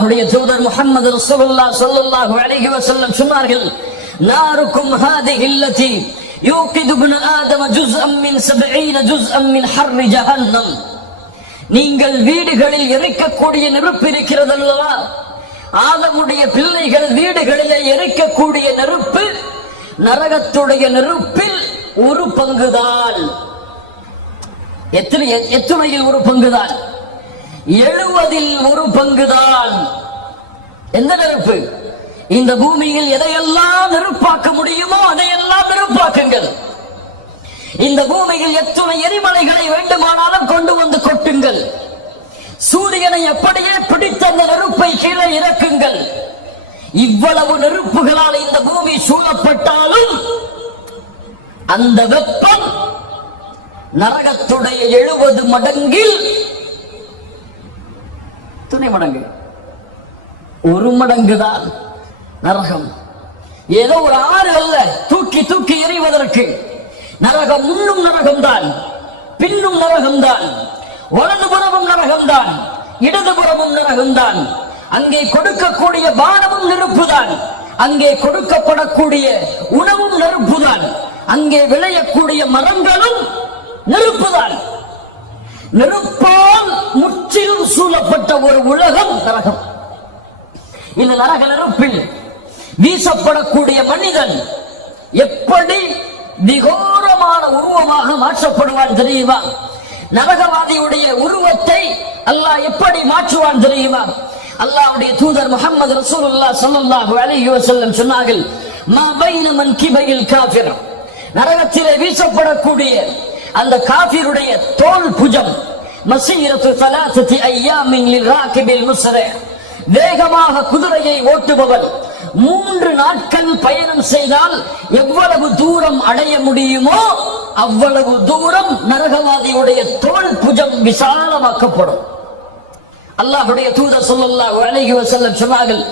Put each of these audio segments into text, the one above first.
அல்லாஹ்வுடைய தூதர் முஹம்மது ரசூலுல்லாஹ் ஸல்லல்லாஹு அலைஹி வஸல்லம் சொன்னார்கள், நாருக்கும் ஹாதிஹி அல்லதி யூகிது இப்னு ஆதம ஜுஸ்அம் மின் 70 ஜுஸ்அம் மின் ஹர்ரி ஜஹன்னம். நீங்கள் வீடுகளில் எரிக்கக்கூடிய நெருப்பு இருக்கிறது அல்லவா, ஆதமுடைய பிள்ளைகள் வீடுகளிலே எரிக்கக்கூடிய நெருப்பு நரகத்துடைய நெருப்பில் ஒரு பங்குதான். எத்துணையில் ஒரு பங்குதான்? 70 ஒரு பங்குதான். எந்த நெருப்பு? இந்த பூமியில் எதையெல்லாம் நெருப்பாக்க முடியுமோ அதையெல்லாம் நெருப்பாக்குங்கள். இந்த பூமியில் எத்துணை எரிமலைகளை வேண்டுமானாலும் கொண்டு வந்து கொட்டுங்கள். சூரியனை எப்படியே பிடித்த அந்த நெருப்பை கீழே இறக்குங்கள். இவ்வளவு நெருப்புகளால் இந்த பூமி சூழப்பட்டாலும் அந்த வெப்பம் நரகத்துடைய 70 மடங்கில் துணை மடங்கு, ஒரு மடங்குதான் நரகம். ஏதோ ஒரு ஆறு அல்ல, தூக்கி தூக்கி எறிவதற்கு. நரகம் முன்னும் நரகம்தான், பின்னும் நரகம்தான், வலதுபுறமும் நரகம்தான், இடதுபுறமும் நரகம்தான். அங்கே கொடுக்கக்கூடிய பானமும் நெருப்புதான், அங்கே கொடுக்கப்படக்கூடிய உணவும் நெருப்புதான், அங்கே விளையக்கூடிய மரங்களும் நெருப்புதான். நெருப்பால் முற்றிலும் சூழப்பட்ட ஒரு உலகம் நரகம். இந்த நரக நெருப்பில் வீசப்படக்கூடிய மனிதன் எப்படி விகோரமான உருவமாக மாற்றப்படுவான் தெரியுமா? நரகவாதியுடைய உருவத்தை அல்லாஹ் எப்படி மாற்றுவான் தெரியுமா? அல்லாஹ்வுடைய தூதர் முஹம்மது ரசூலுல்லாஹ் ஸல்லல்லாஹு அலைஹி வஸல்லம் சொன்னார்கள், மா பைன மன்கிபைல் காஃபிர், நரகத்திலே வீசப்படக்கூடிய அந்த காஃபிருடைய தோல் புஜம், மஸீரத்து 3 அய்யாமின் லிராகிபில் முஸ்ரி, வேகமாக குதிரையை ஓட்டுபவன் 3 நாட்கள் பயணம் செய்தால் எவ்வளவு தூரம் அடைய முடியுமோ அவ்வளவு தூரம் நரகவாதியுடைய தோல் புஜம் விசாலமாக்கப்படும். அல்லாஹ்வுடைய தூதர் ஸல்லல்லாஹு அலைஹி வஸல்லம் சொன்னார்கள்,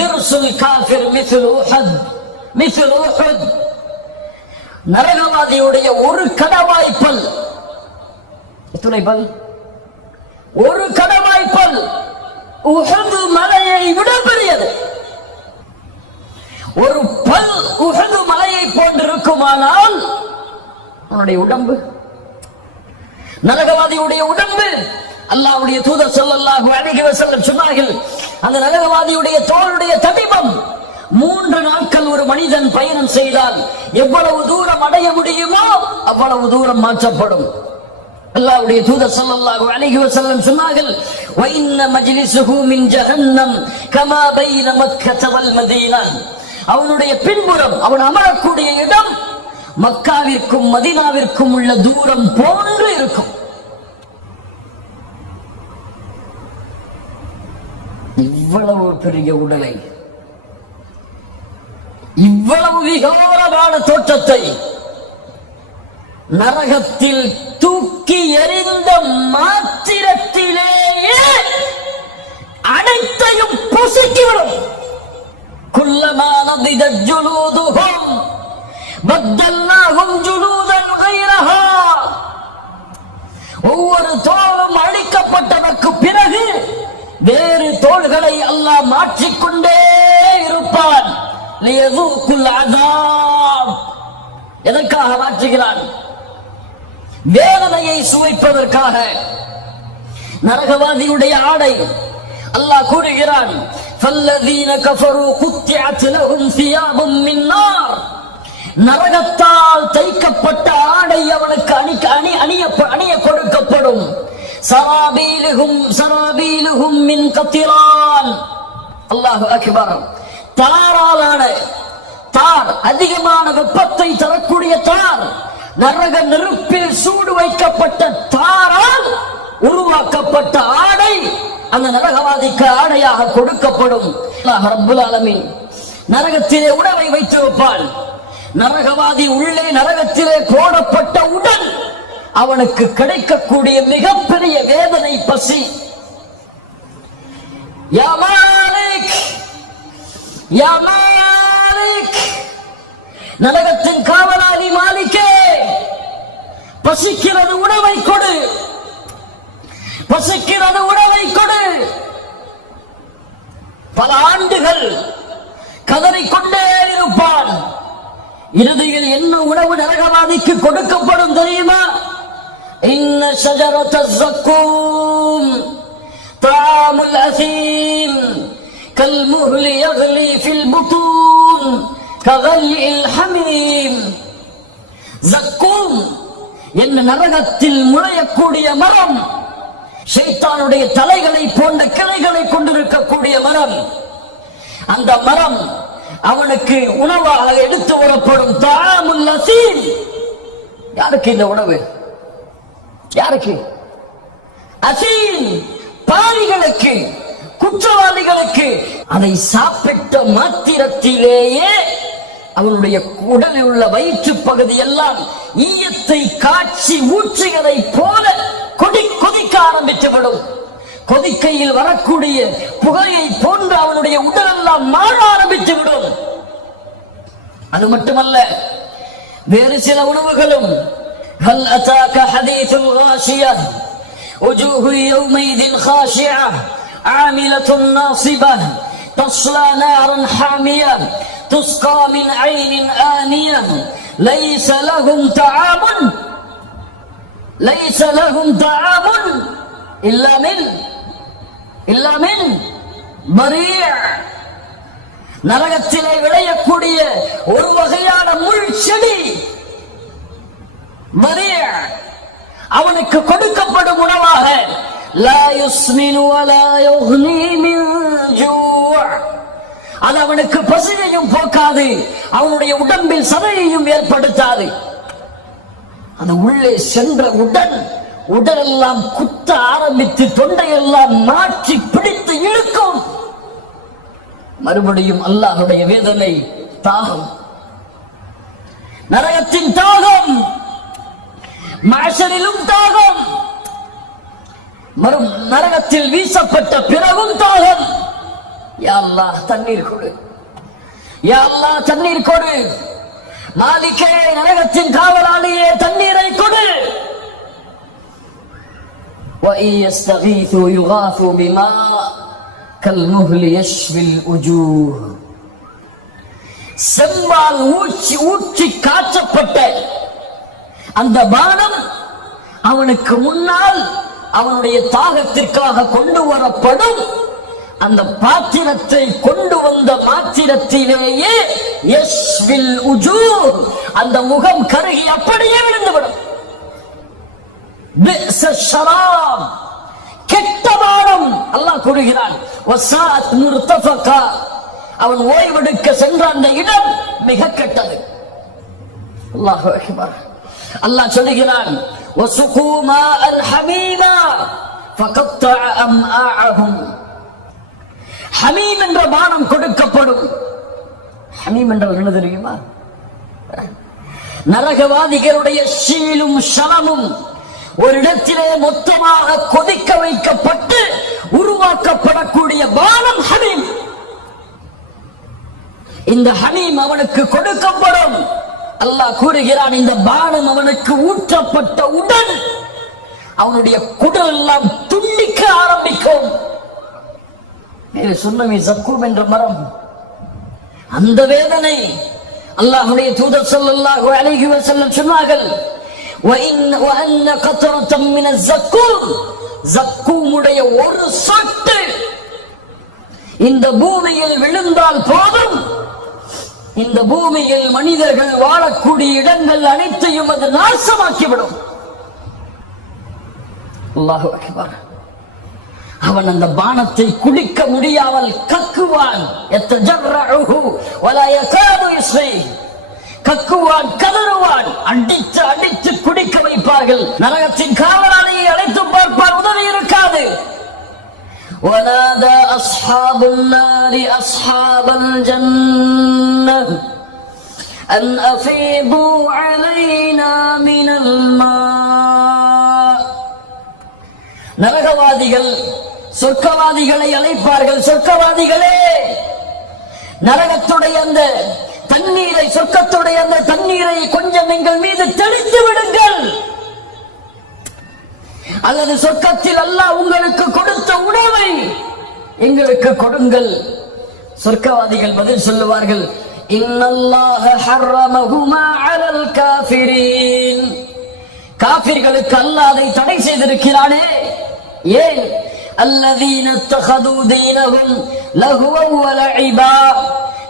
திர்சுல் காஃபிர் மிஸ்லு உஹத், மிஸ்லு உஹத், நரகவாதியுடைய ஒரு கடவாய்ப்பல், எத்தனை பல்? ஒரு கடவாய்ப்பல் உஹது மலையை விட பெரியது. ஒரு பல் உஹது மலையை போன்றிருக்குமானால் அவனுடைய உடம்பு, நரகவாதியுடைய உடம்பு, அல்லாஹ்வுடைய தூதர் ஸல்லல்லாஹு அலைஹி வஸல்லம் சொன்னார்கள், அந்த நரகவாதியுடைய தோளுடைய தடிமம் 3 நாட்கள் ஒரு மனிதன் பயணம் செய்தால் எவ்வளவு தூரம் அடைய முடியுமோ அவ்வளவு தூரம் மாற்றப்படும். அல்லாஹ்வுடைய தூதர் ஸல்லல்லாஹு அலைஹி வஸல்லம் சொன்னார்கள், வ இன்ன மஜ்லிஸுஹு மின் ஜஹன்னம் கமா பைன மக்கத வல் மதீனா, அவனுடைய பின்புறம் அவன் அமரக்கூடிய இடம் மக்காவிற்கும் மதீனாவிற்கும் உள்ள தூரம் போன்று இருக்கும். இவ்வளவு பெரிய உடலை, இவ்வளவு விகாரமான தோற்றத்தை நரகத்தில் தூக்கி எறிந்த மாத்திரத்திலேயே அனைத்தையும் பொசுக்கிவிடும். குல்லமா நதிதத் ஜுலூதுஹும் பத்தல்னாஹும் ஜுலூதன் கைரஹா, ஒவ்வொரு தோலும் அழிக்கப்பட்டதற்கு பிறகு வேறு தோள்களை அல்லாஹ் மாற்றிக்கொண்டே இருப்பான். லியذوقுல் அஸாப், எதற்காக மாற்றுகிறான்? வேதனையை சுவைப்பதற்காக. நரகவாதியுடைய ஆடை அல்லாஹ் கூறுகிறான், ஃபல்லதீன கஃபரு குத்திஅத் லஹும் சியாபும் மின் நார், நரகத்தால் தைக்கப்பட்ட ஆடை அவனுக்கு அணிய கொடுக்கப்படும். சராபீலுஹும் மின் கத்திரான், அல்லாஹு அக்பர், தாராலான தார், அதிகமான வெப்பத்தை தரக்கூடிய தார், நரக நெருப்பில் சூடு வைக்கப்பட்ட தாரால் உருவாக்கப்பட்ட ஆடை அந்த நரகவாதிக்கு ஆடையாக கொடுக்கப்படும். அல்லாஹ் ரப்புல் ஆலமீன் நரகத்திலே உணவை வைத்திருப்பான். நரகவாதி உள்ளே நரகத்திலே போடப்பட்டவுடன் அவனுக்கு கிடைக்கக்கூடிய மிகப்பெரிய வேதனை, பசி. யா மாலிக், யா மாலிக், நரகத்தின் காவலாளி மாலிக்கே, பசிக்கிறது உணவை கொடு, பசிக்கிறது உணவை கொடு. பல ஆண்டுகள் கதறிக்கொண்டே இருப்பான். இறுதியில் என்ன உணவு நரகவாதிக்கு கொடுக்கப்படும் தெரியுமா? இன்ன ஷஜரத ஸக்கூம் தஆமுல் அஸீம் கல்முஹ்லி யக்லி ஃபில் புத்தூன் ககல்இல் ஹமீம். ஸக்கூம் என்ன நரகத்தில் முளையக்கூடிய மரம், ஷைத்தானுடைய தலைகளை போன்ற கிளைகளை கொண்டிருக்கக்கூடிய மரம். அந்த மரம் அவனுக்கு உணவாக எடுத்து வரப்படும். தஆமுல் அஸீம். யாருக்கு இந்த உணவு? யாருக்கு? அஸீம், பாவிகளுக்கு, குற்றவாளிகளுக்கு. அதை சாப்பிட்ட மாத்திரத்திலேயே அவனுடைய உடலில் உள்ள வயிற்று பகுதி எல்லாம் ஈயத்தை காய்ச்சி ஊற்றியதை போல கொதிக்க ஆரம்பித்துவிடும். கொதிக்கையில் வரக்கூடிய புகையை போன்று அவனுடைய உடலெல்லாம் மாற ஆரம்பித்துவிடும். அது மட்டுமல்ல, வேறு சில உணவுகளும். هل أتاك حديث الغاشية وجوه يومئذ خاشعة عاملة ناصبة تصلى نارا حامية تسقى من عين آنية ليس لهم طعام إلا من ضريع. நரகத்திலே விளையக்கூடிய ஒரு வகையான முள் செடி மரியா, அவனுக்கு கொடுக்கப்படும் உணவாக லா யுஸ்மினு வலா யுக்னி மின் ஜூ'. அது அவனுக்கு பசியையும் போக்காது, அவனுடைய உடம்பில் சதையையும் ஏற்படுத்தாது. அது உள்ளே சென்ற உடலெல்லாம் குத்த ஆரம்பித்து தொண்டையெல்லாம் மாற்றி பிடித்து இழுக்கும். மறுபடியும் அல்லாஹ்வுடைய வேதனை, தாகம், நரகத்தின் தாகம், மஹ்ஷரிலும் தாகம், நரகத்தில் வீசப்பட்ட பிறகும் தாகம். யா அல்லாஹ் தண்ணீர் கொடு, யா அல்லாஹ் தண்ணீர் கொடு, மாலிகே நரகத்தின் காவலாளியே தண்ணீரை கொடு. وَإِنْ يَسْتَغِيثُوا يُغَاثُوا بِمَاءٍ كَالْمُهْلِ يَشْوِي الْوُجُوهَ. செம்பால் ஊற்றி காய்ச்சப்பட்ட அந்த பானம் அவனுக்கு முன்னால் அவனுடைய தாகத்திற்காக கொண்டு வரப்படும். அந்த பாத்திரத்தை கொண்டு வந்த மாத்திரத்திலேயே யஷ்வில் உஜூஹ், அந்த முகம் கருகி அப்படியே விழுந்துவிடும். பிஸ ஷராப், கெட்ட பானம். அல்லாஹ் கூறுகிறான், வஸாத் முர்தஃபகா, அவன் ஓய்வெடுக்க சென்ற அந்த இடம் மிக கெட்டது. அல்லாஹு அக்பர். அல்லாஹ் சொல்லுகிறான், வஸுகு மாஅல் ஹமீமா ஃபகத்தஅ அம்ஆஅஹும். ஹமீம் என்ற பானம் கொடுக்கப்படும். ஹமீம் என்றால் என்ன தெரியுமா? நரகவாதிகளுடைய ஷீலும் ஷலமும் ஒரு இடத்திலே மொத்தமாக கொதிக்க வைக்கப்பட்டு உருவாக்கப்படக்கூடிய பானம் ஹமீம். இந்த ஹமீம் அவனுக்கு கொடுக்கப்படும். அல்லாஹ் கூறுகிறான், இந்த பானம் அவனுக்கு ஊற்றப்பட்டவுடன் அவனுடைய குடல் எல்லாம் துண்டிக்க ஆரம்பிக்கும். சொன்னமே ஸக்கூம் என்ற மரம், அந்த வேதனை. அல்லாஹ்வுடைய தூதர் ஸல்லல்லாஹு அலைஹி வஸல்லம் சொன்னார்கள், وَأَنَّ قَطْرَةً مِنَ الزَّقُّومِ, ஸக்கூமுடைய ஒரு சொட்டு இந்த பூமியில் விழுந்தால் போதும், இந்த பூமியில் மனிதர்கள் வாழக்கூடிய இடங்கள் அனைத்தையும் அது நாசமாக்கிவிடும். அல்லாஹு அக்பர். அவன் அந்த பானத்தை குடிக்க முடியாமல் கக்குவான். யத்தஜர்ரஉஹு வலா யகாது யஸ்ரி, கக்குவான், கதறுவான். அடித்து அடித்து குடிக்க வைப்பார்கள். நரகத்தின் காவலாளியை அழைத்து பார்ப்பார், உதவி இருக்காது. وَنَادَى أَصْحَابُ النَّارِ أَصْحَابَ الْجَنَّةِ أَنْ أَفِيضُوا عَلَيْنَا مِنَ الْمَاءِ. நரகவாதிகள் சொர்க்கவாதிகளை அழைப்பார்கள், சொர்க்கவாதிகளே, நரகத்துடைய அந்த தண்ணீரை, சொர்க்கத்துடைய அந்த தண்ணீரை கொஞ்சம் எங்கள் மீது தெளித்து விடுங்கள், அல்லது சொர்க்கத்தில் அல்லாஹ் உங்களுக்கு கொடுத்த உணவை எங்களுக்கு கொடுங்கள். சொர்க்கவாதிகள் பதில் சொல்லுவார்கள், இன்னல்லாஹ ஹர்ரமஹுமா அலல் காஃபிரீன். காஃபிர்களுக்கு அல்லாஹ் அதை தடை செய்திருக்கிறானே. ஏன்? அல்லதீன தகது தீனஹும் லஹுவன் வ லஇபா,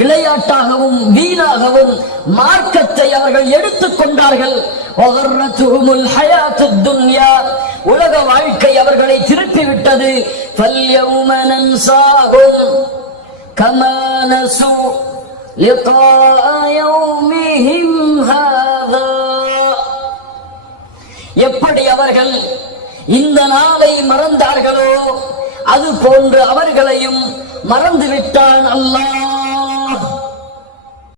விளையாட்டாகவும் வீணாகவும் மார்க்கத்தை அவர்கள் எடுத்துக் கொண்டார்கள். வகர்ரத்துஹுமுல் ஹயாத்துத் துன்யா, உலக வாழ்க்கை அவர்களை திருப்பிவிட்டது. ஃபல்யௌம நன்சாஹும் கமா நஸு லிகாஅ யௌமிஹிம் ஹாதா. எப்படி அவர்கள் இந்த நாளை மறந்தார்களோ அது போன்று அவர்களையும் மறந்து விட்டான் அல்லாஹ்.